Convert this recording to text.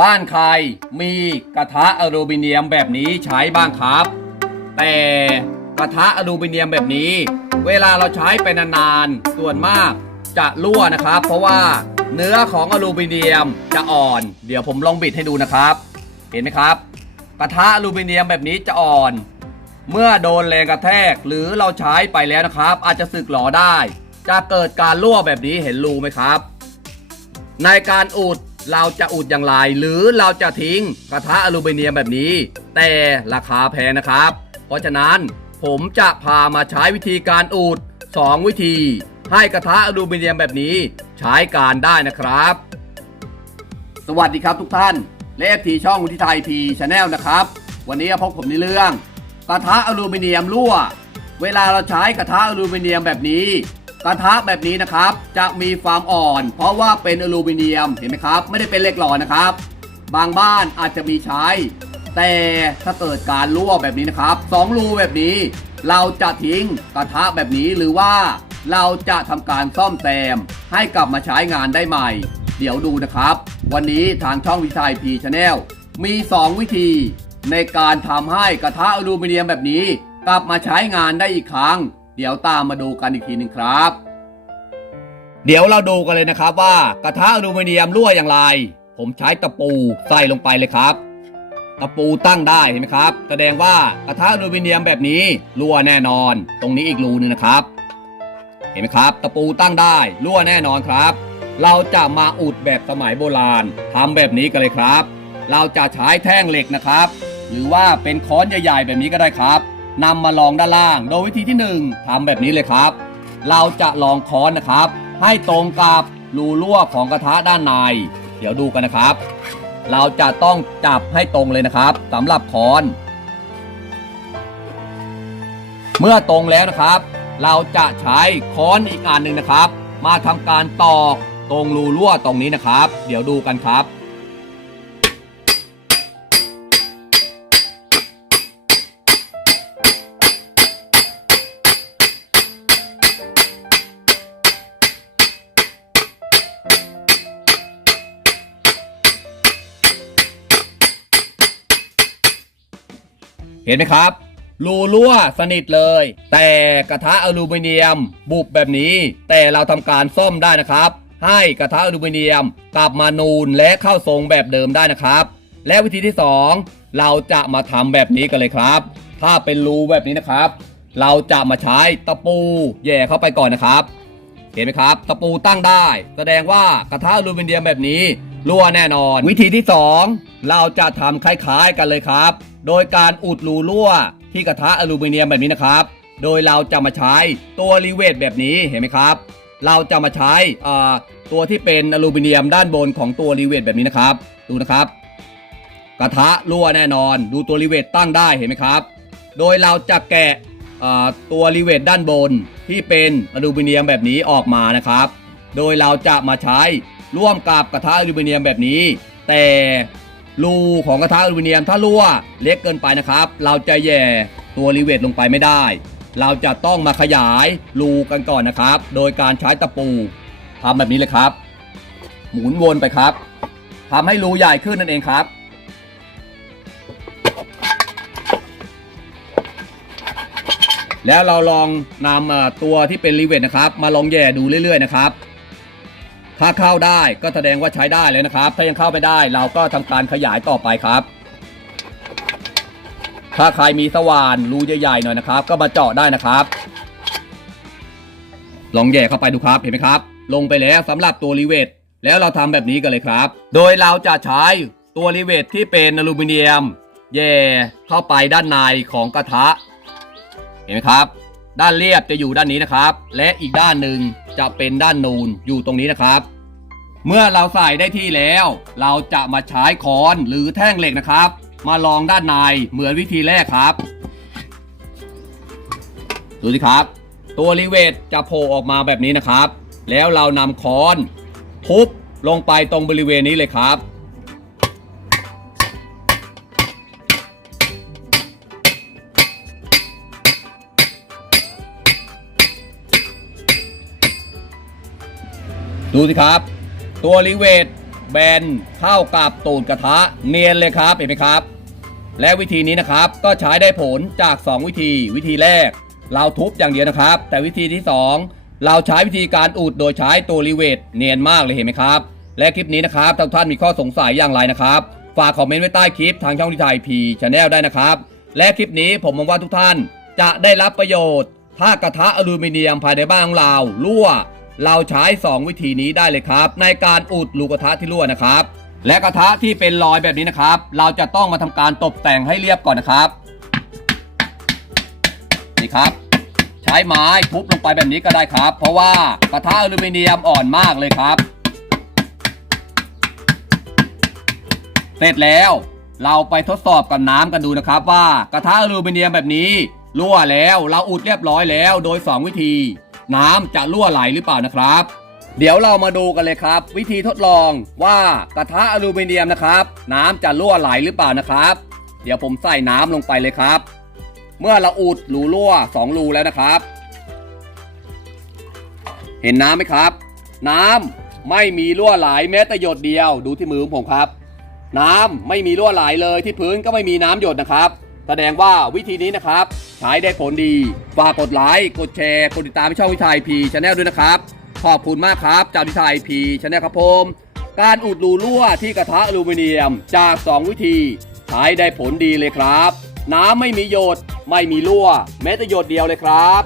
บ้านใครมีกระทะอลูมิเนียมแบบนี้ใช้บ้างครับ แต่กระทะอลูมิเนียมแบบนี้ เวลาเราใช้ไปนานๆส่วนมากจะรั่วนะครับ เพราะว่าเนื้อของอลูมิเนียมจะอ่อน เดี๋ยวผมลองบิดให้ดูนะครับ เห็นไหมครับ กระทะอลูมิเนียมแบบนี้จะอ่อน เมื่อโดนแรงกระแทกหรือเราใช้ไปแล้วนะครับ อาจจะสึกหลอได้ จะเกิดการรั่วแบบนี้เห็นรูไหมครับ ในการอุด เราจะอุดอย่างไรหรือเราจะทิ้งกระทะอลูมิเนียมแบบนี้ แต่ราคาแพงนะครับ เพราะฉะนั้นผมจะพามาใช้วิธีการอุด 2 วิธี ให้กระทะอลูมิเนียมแบบนี้ใช้การได้นะครับ สวัสดีครับทุกท่านและเอฟทีช่องวุฒิไทยพีชาแนลนะครับ วันนี้พบผมในเรื่อง กระทะอลูมิเนียมรั่ว เวลาเราใช้กระทะอลูมิเนียมแบบนี้ กระทะแบบนี้นะครับจะมีความอ่อน เพราะว่าเป็นอลูมิเนียมเห็นไหมครับ ไม่ได้เป็นเหล็กหล่อนะครับ บางบ้านอาจจะมีใช้ แต่ถ้าเกิดการรั่วแบบนี้นะครับสองรูแบบนี้ เราจะทิ้งกระทะแบบนี้หรือว่าเราจะทำการซ่อมแซมให้กลับมาใช้งานได้ใหม่ เดี๋ยวดูนะครับ วันนี้ทางช่องวิชัยพีชาแนลมี 2 วิธี ในการทำให้กระทะอลูมิเนียมแบบนี้ กลับมาใช้งานได้อีกครั้ง เดี๋ยวตามมาดูกันอีกทีหนึ่งครับ เดี๋ยวเราดูกันเลยนะครับว่ากระทะอลูมิเนียมรั่วอย่างไร ผมใช้ตะปูใส่ลงไปเลยครับ ตะปูตั้งได้เห็นไหมครับ แสดงว่ากระทะอลูมิเนียมแบบนี้รั่วแน่นอน ตรงนี้อีกรูหนึงนะครับ เห็นไหมครับ ตะปูตั้งได้รั่วแน่นอนครับ เราจะมาอุดแบบสมัยโบราณทำแบบนี้กันเลยครับ เราจะใช้แท่งเหล็กนะครับ หรือว่าเป็นค้อนใหญ่ ๆ แบบนี้ก็ได้ครับ นำมาลองด้านล่าง โดยวิธีที่หนึ่งทำแบบนี้เลยครับ เราจะลองค้อนนะครับ ให้ตรงกับรูรั่วของกระทะด้านใน เดี๋ยวดูกันนะครับ เราจะต้องจับให้ตรงเลยนะครับสำหรับค้อน เมื่อตรงแล้วนะครับ เราจะใช้ค้อนอีกอันหนึ่งนะครับ มาทำการตอกตรงรูรั่วตรงนี้นะครับ เดี๋ยวดูกันครับ เห็นไหมครับ รูรั่วสนิทเลย แต่กระทะอลูมิเนียม บุบแบบนี้ แต่เราทำการซ่อมได้นะครับ ให้กระทะอลูมิเนียมกลับมานูนและเข้าทรงแบบเดิมได้นะครับ และวิธีที่ 2 เราจะมาทำแบบนี้กันเลยครับ ถ้าเป็นรูแบบนี้นะครับ เราจะมาใช้ตะปูแย่เข้าไปก่อนนะครับเห็นไหมครับตะปูตั้งได้ แสดงว่ากระทะอลูมิเนียมแบบนี้รั่วแน่นอน วิธีที่ 2 เราจะทำคล้ายๆกันเลยครับ โดยการอุดรูรั่วที่กระทะอลูมิเนียมแบบนี้นะครับ โดยเราจะมาใช้ตัวรีเวทแบบนี้เห็นไหมครับ เราจะมาใช้ตัวที่เป็นอลูมิเนียมด้านบนของตัวรีเวทแบบนี้นะครับ ดูนะครับ กระทะรั่วแน่นอน ดูตัวรีเวทตั้งได้เห็นไหมครับ โดยเราจะแกะตัวรีเวทด้านบนที่เป็นอลูมิเนียมแบบนี้ออกมานะครับ โดยเราจะมาใช้ร่วมกับกระทะอลูมิเนียมแบบนี้ แต่ รูของกระทะอลูมิเนียมถ้ารั่วเล็กเกินไปนะครับ เราจะแย่ตัวรีเวทลงไปไม่ได้ เราจะต้องมาขยายรูกันก่อนนะครับ โดยการใช้ตะปูทำแบบนี้เลยครับ หมุนวนไปครับทำให้รูใหญ่ขึ้นนั่นเองครับแล้วเราลองนำตัวที่เป็นรีเวทนะครับ มาลองแย่ดูเรื่อย ๆ นะครับ ถ้าเข้าได้ก็แสดงว่าใช้ได้เลยนะครับ ถ้ายังเข้าไม่ได้เราก็ทำการขยายต่อไปครับ ถ้าใครมีสว่านรูใหญ่ๆหน่อยนะครับ ก็มาเจาะได้นะครับ ลองแย่เข้าไปดูครับเห็นไหมครับ ลงไปแล้วสำหรับตัวรีเวทแล้วเราทำแบบนี้กันเลยครับ โดยเราจะใช้ตัวรีเวทที่เป็นอลูมิเนียม แย่เข้าไปด้านในของกระทะ เห็นไหมครับ ด้านเรียบจะอยู่ด้านนี้นะครับ และอีกด้านหนึ่งจะเป็นด้านนูนอยู่ตรงนี้นะครับ เมื่อเราใส่ได้ที่แล้ว เราจะมาใช้ค้อนหรือแท่งเหล็กนะครับ มาลองด้านในเหมือนวิธีแรกครับ ดูสิครับ ตัวรีเวทจะโผล่ออกมาแบบนี้นะครับ แล้วเรานำค้อนทุบลงไปตรงบริเวณนี้เลยครับดูสิครับ ตัวรีเวทแบนเข้ากับตูดกระทะเนียนเลยครับเห็นไหมครับ และวิธีนี้นะครับก็ใช้ได้ผลจาก 2 วิธีวิธีแรก เราทุบอย่างเดียวนะครับ แต่วิธีที่ 2 เราใช้วิธีการอุดโดยใช้ตัวรีเวทเนียนมากเลยเห็นไหมครับ และคลิปนี้นะครับทุกท่านมีข้อสงสัยอย่างไรนะครับ ฝากคอมเมนต์ไว้ใต้คลิปทางช่องที่ไทยพีชาแนลได้นะครับ และคลิปนี้ผมมองว่าทุกท่านจะได้รับประโยชน์ ถ้ากระทะอลูมิเนียมภายในบ้านของเรารั่ว เราใช้ 2 วิธีนี้ได้เลยครับ ในการอุดรูกระทะที่รั่วนะครับ และกระทะที่เป็นรอยแบบนี้นะครับ เราจะต้องมาทำการตกแต่งให้เรียบก่อนนะครับนี่ครับ ใช้ไม้ทุบลงไปแบบนี้ก็ได้ครับ เพราะว่ากระทะอลูมิเนียมอ่อนมากเลยครับ เสร็จแล้วเราไปทดสอบกับน้ำกันดูนะครับว่ากระทะอลูมิเนียมแบบนี้รั่วแล้วเราอุดเรียบร้อยแล้วโดย 2 วิธี น้ำจะรั่วไหลหรือเปล่านะครับ เดี๋ยวเรามาดูกันเลยครับ วิธีทดลองว่ากระทะอลูมิเนียมนะครับ น้ำจะรั่วไหลหรือเปล่านะครับ เดี๋ยวผมใส่น้ำลงไปเลยครับ เมื่อเราอุดรูรั่ว2รูแล้วนะครับ เห็นน้ำไหมครับ น้ำไม่มีรั่วไหลแม้แต่หยดเดียว ดูที่มือของผมครับ น้ำไม่มีรั่วไหลเลยที่พื้นก็ไม่มีน้ำหยดนะครับ แสดงว่าวิธีนี้นะครับใช้ได้ผลดี ฝากกดไลค์ กดแชร์ กดติดตามช่องวิทยพีชาแนลด้วยนะครับ ขอบคุณมากครับจากวิทยพีชาแนลครับผม การอุดรูรั่วที่กระทะอลูมิเนียมจาก 2 วิธีใช้ได้ผลดีเลยครับ น้ำไม่มีหยด ไม่มีรั่ว แม้แต่หยดเดียวเลยครับ